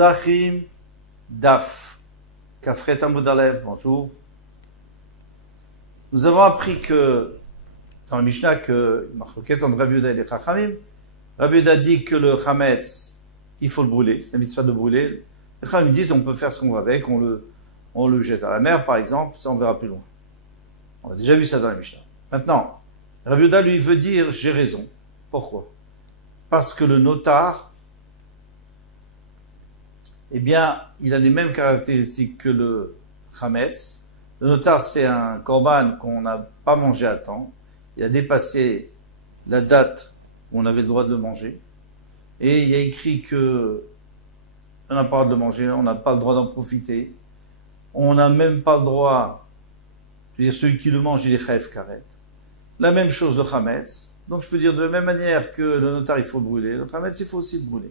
Psachim Daf. Kafret Amudalev, bonjour. Nous avons appris que, dans la Mishnah, que, Machloket entre Rabbi Yehuda et les Chachamim, Rabbi Yehuda dit que le Chametz, il faut le brûler, c'est la mitzvah de brûler. Les Chachamim disent on peut faire ce qu'on veut avec, on le jette à la mer, par exemple, ça on verra plus loin. On a déjà vu ça dans la Mishnah. Maintenant, Rabbi Yehuda lui veut dire j'ai raison. Pourquoi? Parce que le notar, eh bien, il a les mêmes caractéristiques que le Chametz. Le notar, c'est un korban qu'on n'a pas mangé à temps. Il a dépassé la date où on avait le droit de le manger. Et il y a écrit que on n'a pas le droit de le manger, on n'a pas le droit d'en profiter. On n'a même pas le droit, je veux dire, celui qui le mange, il est chayev karet. La même chose le Chametz. Donc je peux dire de la même manière que le notar, il faut le brûler, le Chametz, il faut aussi le brûler.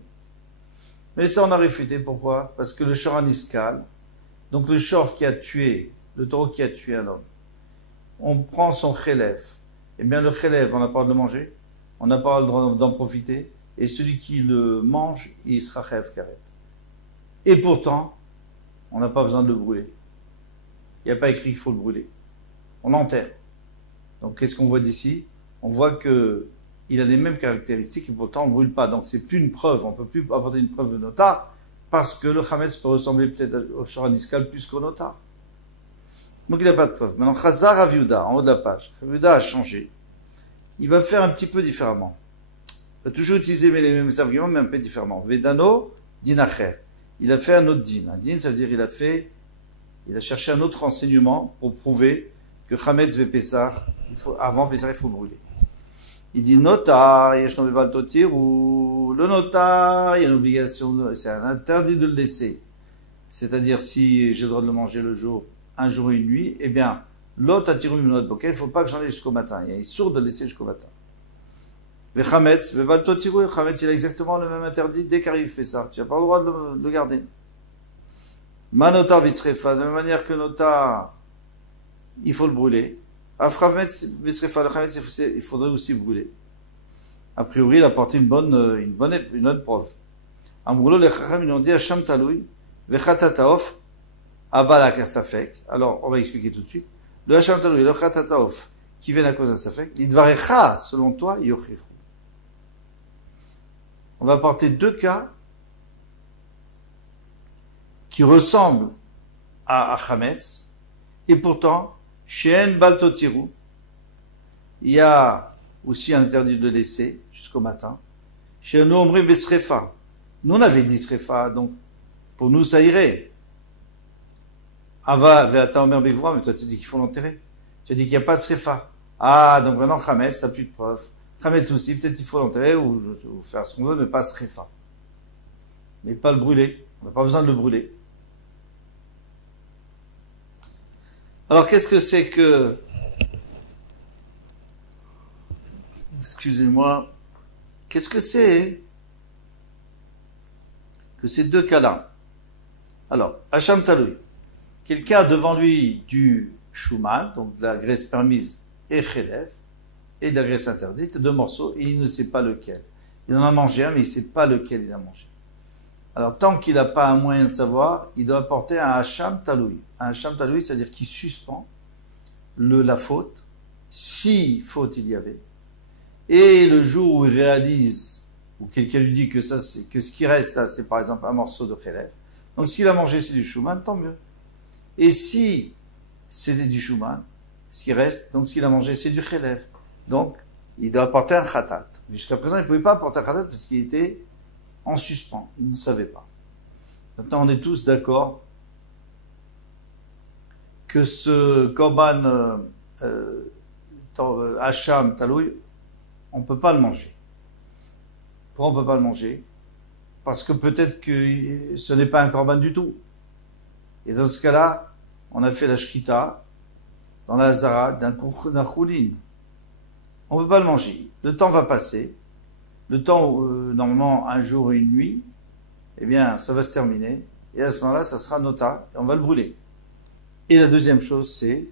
Mais ça, on a réfuté. Pourquoi? Parce que le shor aniskal, donc le shor qui a tué, le taureau qui a tué un homme, on prend son chélèv. Eh bien, le chélèv, on n'a pas le droit de le manger, on n'a pas le droit d'en profiter, et celui qui le mange, il sera chayev karet. Et pourtant, on n'a pas besoin de le brûler. Il n'y a pas écrit qu'il faut le brûler. On l'enterre. Donc, qu'est-ce qu'on voit d'ici? On voit que il a les mêmes caractéristiques et pourtant on ne brûle pas. Donc c'est plus une preuve, on ne peut plus apporter une preuve de notar parce que le Chametz peut ressembler peut-être au shor aniskal plus qu'au notar. Donc il n'a pas de preuve. Maintenant, Chazar Rav Yehuda, en haut de la page, Rav Yehuda a changé. Il va faire un petit peu différemment. Il va toujours utiliser les mêmes arguments, mais un peu différemment. Vedano, din acher. Il a fait un autre din. Un din, ça veut dire il a cherché un autre renseignement pour prouver que Chametz ve Pessah, avant Pessah, il faut brûler. Il dit notar, ou le notar, il y a une obligation, c'est un interdit de le laisser. C'est-à-dire, si j'ai le droit de le manger le jour, un jour et une nuit, eh bien, l'autre a tiré une note bokeh, il ne faut pas que j'en ai jusqu'au matin. Il est sourd de le laisser jusqu'au matin. Le Chametz, le Chametz, il a exactement le même interdit dès qu'arrive fait ça. Tu n'as pas le droit de le garder. Ma notar visrefa, de la même manière que notar, il faut le brûler. Le Chametz, il faudrait aussi brûler. A priori, il a apporté une bonne preuve. Amroulo, les Chacham, ils ont dit Hacham Taloui, Vechatataof, Abalak Safek. Alors, on va expliquer tout de suite. Le Hacham Taloui, le Chatataof, qui vient à cause d'un Safek, Idvarecha, selon toi, Yochichu. On va apporter deux cas qui ressemblent à Chametz, et pourtant, She'en baltotiru, il y a aussi un interdit de laisser jusqu'au matin. Chez nous, omri besrefa. Nous, on avait dit srefa, donc pour nous, ça irait. Ava ve'ata omer begvra, mais toi, tu dis qu'il faut l'enterrer. Tu dis qu'il n'y a pas de srefa. Ah, donc maintenant, Chametz, ça n'a plus de preuve. Chametz aussi, peut-être qu'il faut l'enterrer ou faire ce qu'on veut, mais pas srefa. Mais pas le brûler. On n'a pas besoin de le brûler. Alors, qu'est-ce que c'est que... Excusez-moi. Qu'est-ce que c'est que ces deux cas-là? Alors, Hacham Taloui. Quelqu'un a devant lui du Shuman, donc de la graisse permise et Chelev, et de la graisse interdite, deux morceaux, et il ne sait pas lequel. Il en a mangé un, mais il ne sait pas lequel il a mangé. Alors, tant qu'il n'a pas un moyen de savoir, il doit apporter un Hacham Taloui. Un Hacham Taloui, c'est-à-dire qui suspend la faute, si faute il y avait. Et le jour où il réalise, ou quelqu'un lui dit que que ce qui reste là, c'est par exemple un morceau de Chelev. Donc, s'il a mangé, c'est du Shuman, tant mieux. Et si c'était du Shuman, ce qui reste, donc ce qu'il a mangé, c'est du Chelev. Donc, il doit apporter un Khatat. Jusqu'à présent, il ne pouvait pas apporter un Khatat parce qu'il était en suspens. Il ne savait pas. Maintenant, on est tous d'accord que ce Korban Hacham Taloui, on ne peut pas le manger. Pourquoi on ne peut pas le manger? Parce que peut-être que ce n'est pas un Korban du tout. Et dans ce cas-là, on a fait la Shkita dans la Zara d'un Choulin. On ne peut pas le manger. Le temps va passer. Le temps où, normalement, un jour et une nuit, eh bien, ça va se terminer. Et à ce moment-là, ça sera nota. Et on va le brûler. Et la deuxième chose, c'est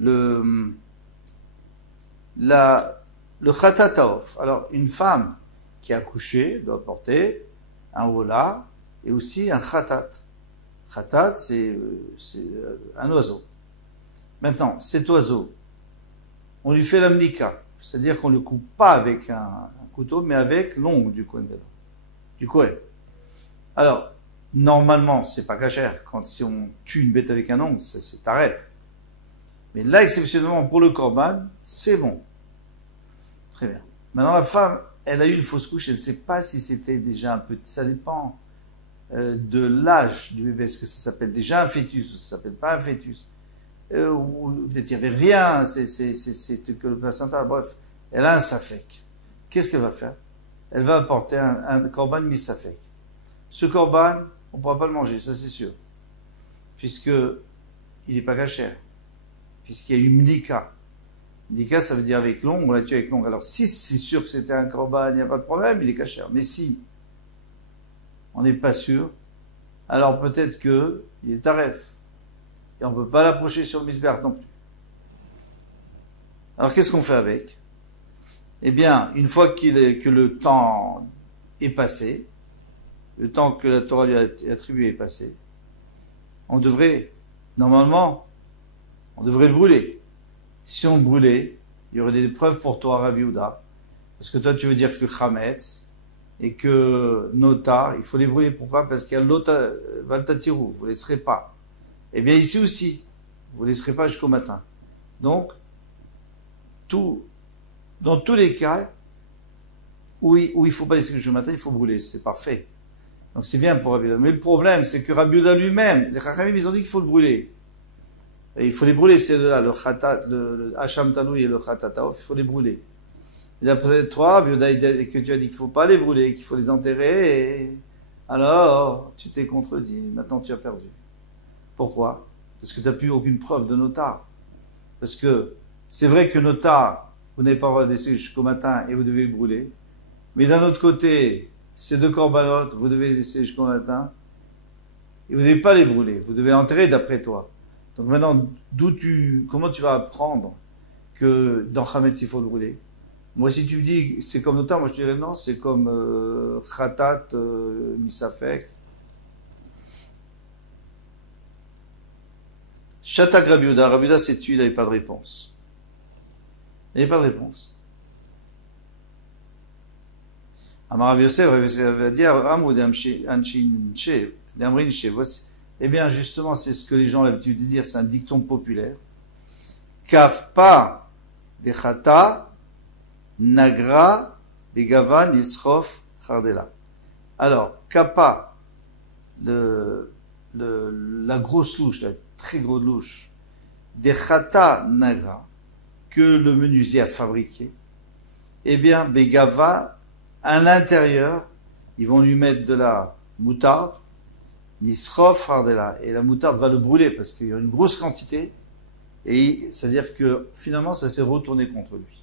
le khatataof. Alors, une femme qui a accouché doit porter un Ola et aussi un Khatat. Khatat, c'est un oiseau. Maintenant, cet oiseau, on lui fait l'amnika, c'est-à-dire qu'on ne le coupe pas avec un couteau, mais avec l'ongle du Kohen Gadol, du Kohen. Alors, normalement, c'est pas cachère. Si on tue une bête avec un ongle, c'est taref. Mais là, exceptionnellement, pour le korban, c'est bon. Très bien. Maintenant, la femme, elle a eu une fausse couche, elle ne sait pas si c'était déjà un petit, ça dépend de l'âge du bébé. Est-ce que ça s'appelle déjà un fœtus ou ça s'appelle pas un fœtus? Ou peut-être il n'y avait rien, c'est que le placenta, bref. Elle a un safek. Qu'est-ce qu'elle va faire? Elle va apporter un korban mi-safek. Ce korban, on ne pourra pas le manger, ça c'est sûr. Puisque il n'est pas cachère. Puisqu'il y a eu mdika. Mdika, ça veut dire avec l'ongle, on l'a tué avec l'ongle. Alors si c'est sûr que c'était un korban, il n'y a pas de problème, il est cachère. Mais si on n'est pas sûr, alors peut-être qu'il est taref. Et on ne peut pas l'approcher sur le misbéach non plus. Alors qu'est-ce qu'on fait avec? Eh bien, une fois que le temps est passé, le temps que la Torah lui a attribué est passé, on devrait, normalement, on devrait le brûler. Si on le brûlait, il y aurait des preuves pour toi, Rabbi Yehuda, parce que toi tu veux dire que Chametz et que Notar, il faut les brûler. Pourquoi? Parce qu'il y a l'autre Valtatirou, vous ne laisserez pas. Eh bien ici aussi, vous ne laisserez pas jusqu'au matin. Donc, dans tous les cas où il ne faut pas laisser jusqu'au matin, il faut brûler, c'est parfait. Donc c'est bien pour Rabbi Yehuda. Mais le problème, c'est que Rabbi Yehuda lui-même, les Chachamim, ils ont dit qu'il faut le brûler. Et il faut les brûler, ces deux-là, le Khatat, le Hacham Tanoui et le Khatataof, il faut les brûler. Et d'après toi, Rabbi Yehuda, que tu as dit qu'il ne faut pas les brûler, qu'il faut les enterrer, et alors tu t'es contredit, maintenant tu as perdu. Pourquoi? Parce que tu n'as plus aucune preuve de Notar. Parce que c'est vrai que Notar, vous n'avez pas le droit de laisser jusqu'au matin et vous devez le brûler. Mais d'un autre côté, ces deux corbanotes, vous devez les laisser jusqu'au matin et vous ne devez pas les brûler. Vous devez enterrer d'après toi. Donc maintenant, comment tu vas apprendre que dans Chametz il faut le brûler? Moi, si tu me dis c'est comme Notar, moi je te dirais non, c'est comme Khatat, Misafek. Shatak Rabbi Yehuda. Rabbi Yehuda s'est tué, il n'avait pas de réponse. Il n'avait pas de réponse. Amar Rav Yosef va dire Amud Anshin She, Damrin She. Eh bien, justement, c'est ce que les gens ont l'habitude de dire, c'est un dicton populaire. Kafpa Dechata Nagra Begava Nisrof Chardela. Alors, Kappa, la grosse louche, la très grosse louche, Dechata Nagra, que le menuisier a fabriqué, eh bien, Begava, à l'intérieur, ils vont lui mettre de la moutarde, Nisrof Hardela, et la moutarde va le brûler parce qu'il y a une grosse quantité, et c'est-à-dire que finalement ça s'est retourné contre lui.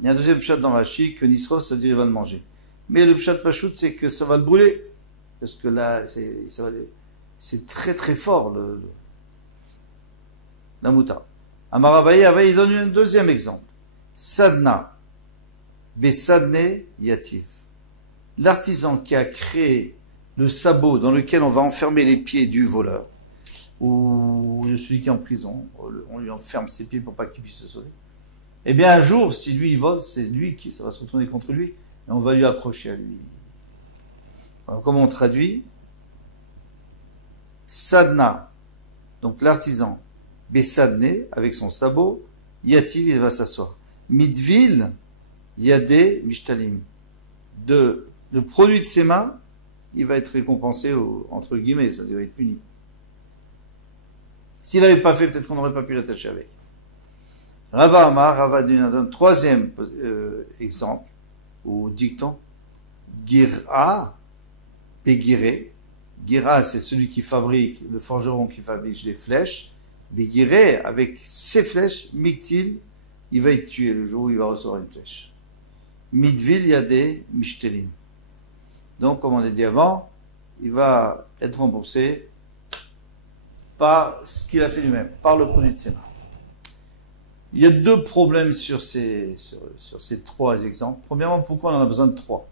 Il y a un deuxième pshat dans Rashi que Nisrof, ça veut dire il va le manger. Mais le pshat Pachout, c'est que ça va le brûler, parce que là, c'est très très fort la moutarde. Amarabaye, il donne un deuxième exemple. Sadna, Besadne Yativ. L'artisan qui a créé le sabot dans lequel on va enfermer les pieds du voleur, ou de celui qui est en prison, on lui enferme ses pieds pour pas qu'il puisse se sauver. Eh bien, un jour, si lui il vole, c'est lui ça va se retourner contre lui, et on va lui accrocher à lui. Alors, comment on traduit? Sadna, donc l'artisan, Besadne, avec son sabot, Yativ, il va s'asseoir. Midvil, Yade, Mishtalim. Le produit de ses mains, il va être récompensé entre guillemets, c'est-à-dire il va être puni. S'il n'avait pas fait, peut-être qu'on n'aurait pas pu l'attacher avec. Rava Amar, Rava donne un troisième exemple, ou dicton, Gira, Begiré. Gira, c'est celui qui fabrique, le forgeron qui fabrique les flèches. Begiré, avec ses flèches, Miktil, il va être tué le jour où il va recevoir une flèche. Midvil Yade Mishtelin. Donc, comme on l'a dit avant, il va être remboursé par ce qu'il a fait lui-même, par le produit de ses mains. Il y a deux problèmes sur ces trois exemples. Premièrement, pourquoi on en a besoin de trois?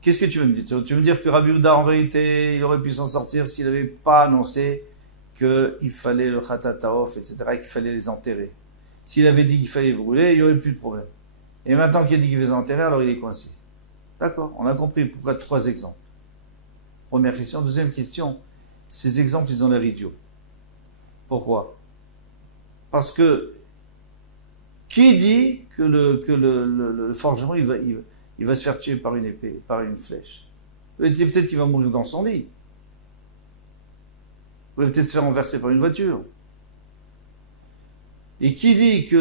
Qu'est-ce que tu veux me dire? Tu veux me dire que Rabbi Yehuda, en vérité, il aurait pu s'en sortir s'il n'avait pas annoncé qu'il fallait le khatataof, etc., et qu'il fallait les enterrer. S'il avait dit qu'il fallait les brûler, il n'y aurait plus de problème. Et maintenant qu'il a dit qu'il fallait les enterrer, alors il est coincé. D'accord, on a compris pourquoi 3 exemples. Première question. Deuxième question, ces exemples, ils ont l'air idiots. Pourquoi? Parce que qui dit que le forgeron, il va se faire tuer par une épée, par une flèche? Peut-être qu'il va mourir dans son lit. Il va peut-être se faire renverser par une voiture. Et qui dit que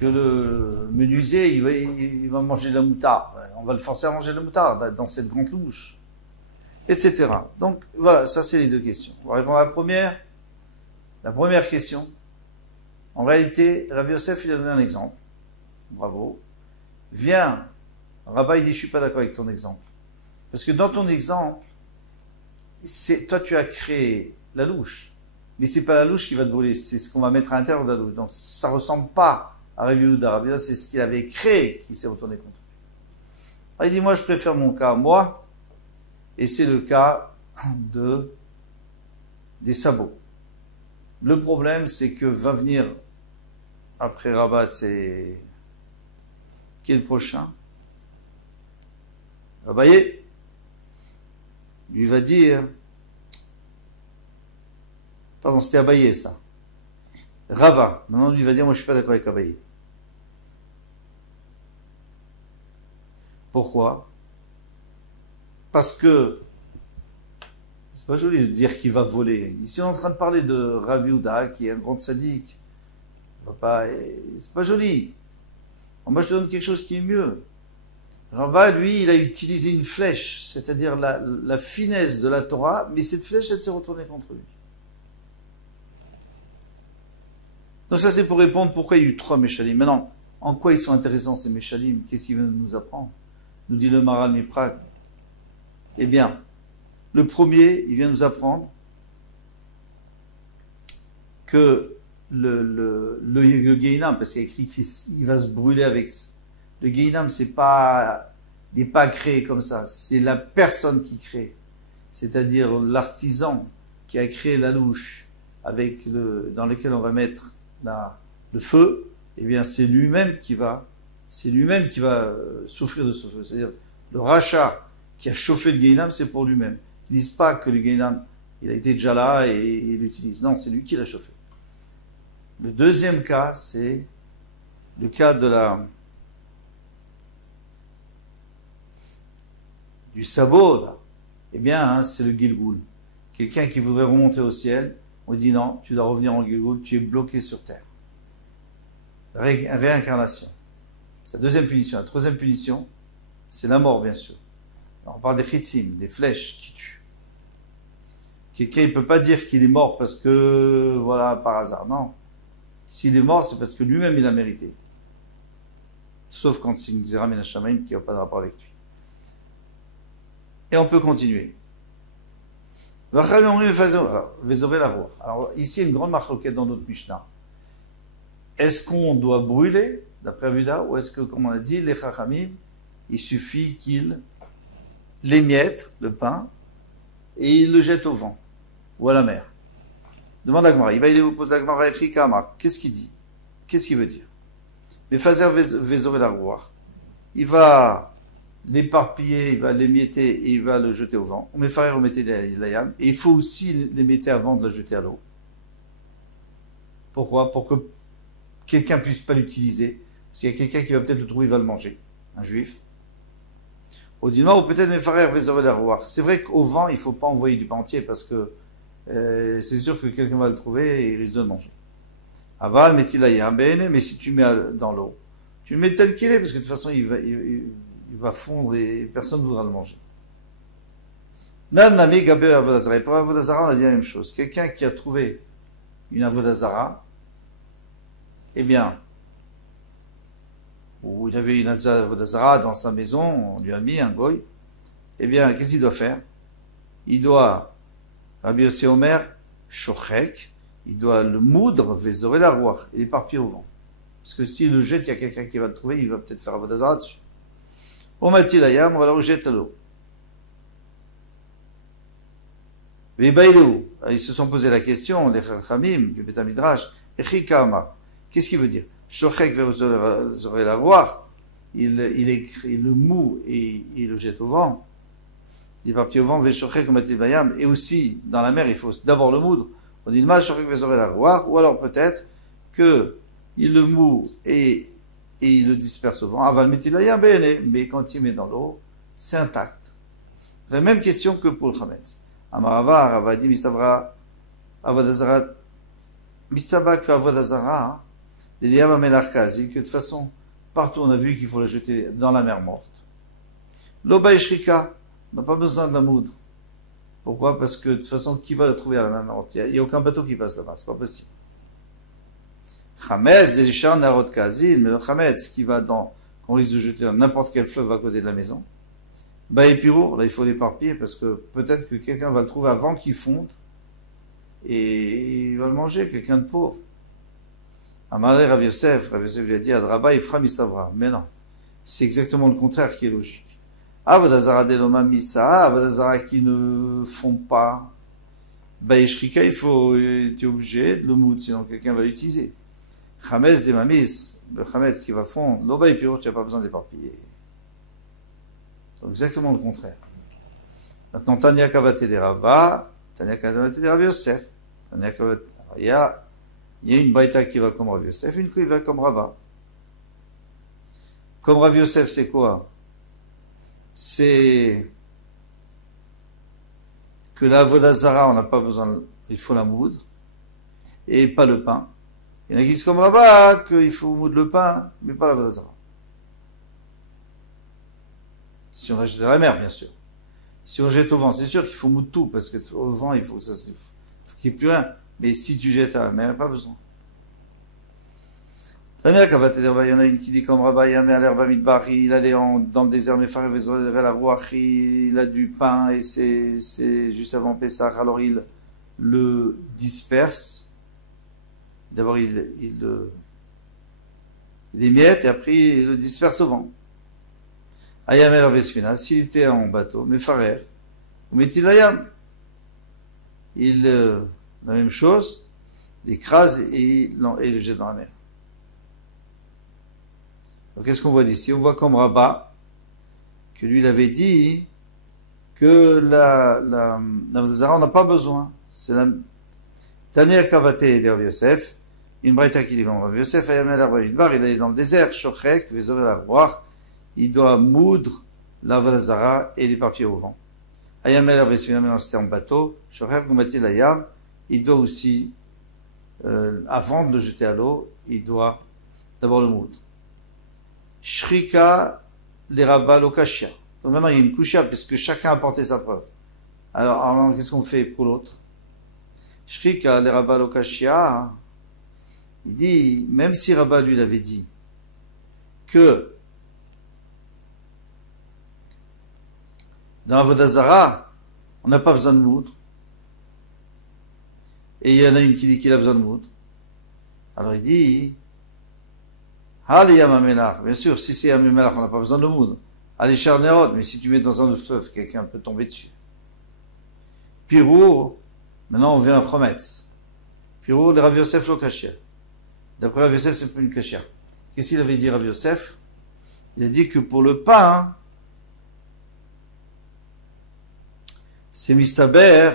le menuisier, il va manger de la moutarde? On va le forcer à manger de la moutarde dans cette grande louche, etc. Donc voilà, ça c'est les 2 questions. On va répondre à la première. La première question. En réalité, Rav Yosef, il a donné un exemple. Bravo. Viens. Rabat, il dit, je suis pas d'accord avec ton exemple. Parce que dans ton exemple, toi tu as créé la louche. Mais c'est pas la louche qui va te brûler, c'est ce qu'on va mettre à l'intérieur de la louche. Donc ça ressemble pas à Rav Yehuda. Rav Yehuda, c'est ce qu'il avait créé qui s'est retourné contre lui. Alors, il dit, moi je préfère mon cas, moi, et c'est le cas des sabots. Le problème, c'est que va venir après Rabat, c'est qui est le prochain? Abaye. Lui va dire, pardon, c'était Abaye ça. Rava. Maintenant, lui va dire, moi je suis pas d'accord avec Abaye. Pourquoi? Parce que c'est pas joli de dire qu'il va voler. Ici, on est en train de parler de Rav Yehuda, qui est un grand sadique. C'est pas joli. Alors moi, je te donne quelque chose qui est mieux. Rava, lui, il a utilisé une flèche, c'est-à-dire la finesse de la Torah, mais cette flèche, elle s'est retournée contre lui. Donc ça, c'est pour répondre pourquoi il y a eu 3 Meshalim. Maintenant, en quoi ils sont intéressants, ces Meshalim? Qu'est-ce qu'ils veulent nous apprendre? Nous dit le Maharal Miprag. Eh bien, le premier, il vient nous apprendre que le Gehinam, parce qu'il y a écrit qu'il va se brûler avec ça. Le Gehinam, il n'est pas créé comme ça. C'est la personne qui crée. C'est-à-dire l'artisan qui a créé la louche dans laquelle on va mettre le feu. Eh bien, c'est lui-même qui va souffrir de ce feu. C'est-à-dire, le rachat qui a chauffé le Gehinam, c'est pour lui-même. Ils ne disent pas que le Gehinam, il a été déjà là et il l'utilise. Non, c'est lui qui l'a chauffé. Le deuxième cas, c'est le cas du sabot, là. Eh bien, c'est le Gilgoul. Quelqu'un qui voudrait remonter au ciel, on dit non, tu dois revenir en Gilgoul, tu es bloqué sur terre. Réincarnation. C'est la deuxième punition. La troisième punition, c'est la mort, bien sûr. Alors, on parle des chitzim, des flèches qui tuent. Quelqu'un ne peut pas dire qu'il est mort parce que, voilà, par hasard. Non. S'il est mort, c'est parce que lui-même, il a mérité. Sauf quand c'est une Xera Menachamaim qui n'a pas de rapport avec lui. Et on peut continuer. Alors, ici, il y a une grande marloquette dans notre Mishnah. Est-ce qu'on doit brûler, d'après Abuda, ou est-ce que, comme on a dit, les Chachamim, il suffit qu'ils l'émiettent, le pain, et ils le jettent au vent, ou à la mer? Demande à Gmara. Il vous pose la Gmara écrit Kamar. Qu'est-ce qu'il dit? Qu'est-ce qu'il veut dire? Mais Fazer Vezoré la Rouar. Il va l'éparpiller, il va l'émietter et il va le jeter au vent. On met Farer, on mettait la yam. Et il faut aussi l'émietter avant de la jeter à l'eau. Pourquoi? Pour que quelqu'un puisse pas l'utiliser. Parce qu'il y a quelqu'un qui va peut-être le trouver, il va le manger. Un juif. Au dit non, ou peut-être mes Farer Vezoré la Rouar. C'est vrai qu'au vent, il faut pas envoyer du pain entier parce que c'est sûr que quelqu'un va le trouver et il risque de le manger. Aval, mais si tu mets dans l'eau, tu le mets tel qu'il est, parce que de toute façon, il va fondre et personne ne voudra le manger. Nami Gaber Avodazara. Pour Avodazara, on a dit la même chose. Quelqu'un qui a trouvé une Avodazara, eh bien, ou il avait une Avodazara dans sa maison, on lui a mis un goy, eh bien, qu'est-ce qu'il doit faire? Il doit Rabbi Yossi Omer, Shochek, il doit le moudre, Vezoré la Rouach, et l'éparpiller au vent. Parce que s'il le jette, il y a quelqu'un qui va le trouver, il va peut-être faire Avodazara dessus. On m'a dit la on va le jeter à l'eau. Ils se sont posé la question, les Chachamim, du Beth Midrash, qu'est-ce qu'il veut dire? Shochek veut la voir, il le moue et il le jette au vent. Il est parti au vent, et aussi, dans la mer, il faut d'abord le moudre. On dit, Shochek veut la voir, ou alors peut-être que il le moue et il le disperse au vent. Aval metilayam, mais quand il met dans l'eau, c'est intact. La même question que pour le Chametz. Amarava, Rava dit, Mistabra, Avodazara, Mistabak, Avodazara, que de toute façon, partout on a vu qu'il faut le jeter dans la mer morte. L'Oba et Shrika, on n'a pas besoin de la moudre. Pourquoi? Parce que de toute façon, qui va le trouver à la mer morte? Il n'y a aucun bateau qui passe là-bas, c'est pas possible. Chametz, Delishan, Narot Kazil, mais le Chametz qui va qu'on risque de jeter dans n'importe quel fleuve à côté de la maison. Bah et Pirour, là il faut l'éparpiller parce que peut-être que quelqu'un va le trouver avant qu'il fonde et il va le manger, quelqu'un de pauvre. Amalé Rav Yosef lui a dit à Draba, il fera Misavra. Mais non, c'est exactement le contraire qui est logique. Avodazara deloma misa, Avodazara qui ne font pas. Bah Shrika, tu es obligé de le moudre, sinon quelqu'un va l'utiliser. Chametz des mamis, le Chametz qui va fondre, l'Oba et Pirour, tu n'as pas besoin d'éparpiller. Donc exactement le contraire. Maintenant, Tanya Kavate des Rabba, Tanya Kavate des Rav Yosef. Tanya Kavate. Il y a une baïta qui va comme Rav Yosef, une qui va comme Rabba. Comme Rav Yosef, c'est quoi? C'est que la Vodazara, on n'a pas besoin, il faut la moudre, et pas le pain. Il y en a qui disent comme Rabba, qu'il faut moudre le pain, mais pas la Vodazara. Si on la jette à la mer, bien sûr. Si on jette au vent, c'est sûr qu'il faut moudre tout, parce qu'au vent, il faut qu'il n'y ait plus rien. Mais si tu jettes à la mer, pas besoin. Il y en a une qui dit comme Rabba, il allait dans le désert, il a du pain, et c'est juste avant Pessah, alors il le disperse. D'abord, il émiette, et après, il le disperse au vent. Ayam el Besfina, s'il était en bateau, mais Farer, ou met-il Ayam? La même chose, il écrase et il le jette dans la mer. Donc qu'est-ce qu'on voit d'ici? On voit comme Rabat, que lui il avait dit que la Vodazara, on n'a pas besoin. C'est la Tania Kavate de Rav Yosef, une braïta qui dit comme Rav Yosef, Ayam el Abba, il est dans le désert, Shochek, Vezore la voir. Il doit moudre la Vodazara et l'éparpiller au vent. Ayam el Abesvina, maintenant c'était en bateau. Shocher Gumati Layam, il doit aussi, avant de le jeter à l'eau, il doit d'abord le moudre. Shrika les Rabba Lokashia. Donc maintenant il y a une kushia, parce que chacun a apporté sa preuve. Alors qu'est-ce qu'on fait pour l'autre? Shrika les Rabba Lokashia, il dit, même si Rabba lui l'avait dit, que dans la Vodazara, on n'a pas besoin de moudre. Et il y en a une qui dit qu'il a besoin de moudre. Alors il dit, bien sûr, si c'est Yamamelach, on n'a pas besoin de moudre. Allez, Charnéot, mais si tu mets dans un fleuve, quelqu'un peut tomber dessus. Pirour, maintenant on vient à Chometz. Pirour, le Rav Yosef lo kashia. D'après Rav Yosef, c'est pas une kashia. Qu'est-ce qu'il avait dit Rav Yosef? Il a dit que pour le pain, c'est mistaber,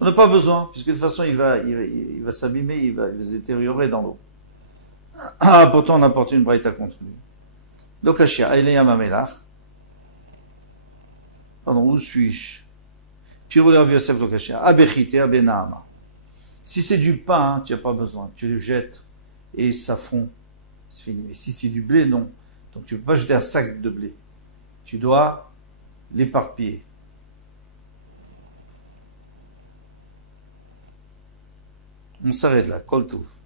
on n'a pas besoin, puisque de toute façon il va s'abîmer, il va se détériorer dans l'eau. Ah, pourtant on a porté une braïta contre lui. Lokashia, Aïleyam Amelach. Pardon, où suis-je? Pirou Rav Yosef Lokashia, Abechite, Abenahama. Si c'est du pain, tu n'as pas besoin, tu le jettes et ça fond, c'est fini. Mais si c'est du blé, non. Donc tu ne peux pas jeter un sac de blé. Tu dois l'éparpiller. On s'arrête là. Kol Touf.